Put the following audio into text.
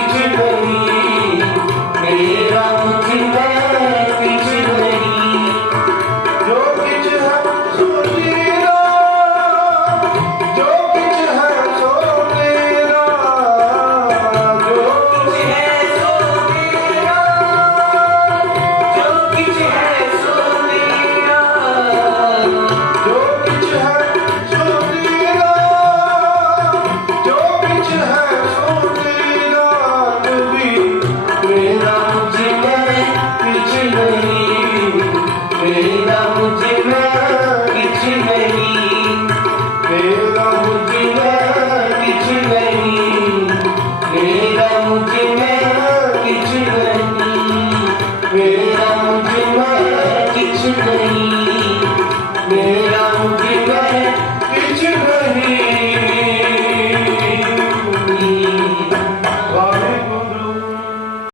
कुछ नहीं, मेरा मुझ में कुछ नहीं। जो कुछ है सो तेरा, जो कुछ है सो तेरा, जो कुछ है सो तेरा, जो कुछ है सो तेरा, जो कुछ है सो तेरा, जो कुछ है सो तेरा। कभी मेरा मुझ में कुछ नहीं, मेरा मुझ में कुछ नहीं, मेरा मुझ में कुछ नहीं, मेरा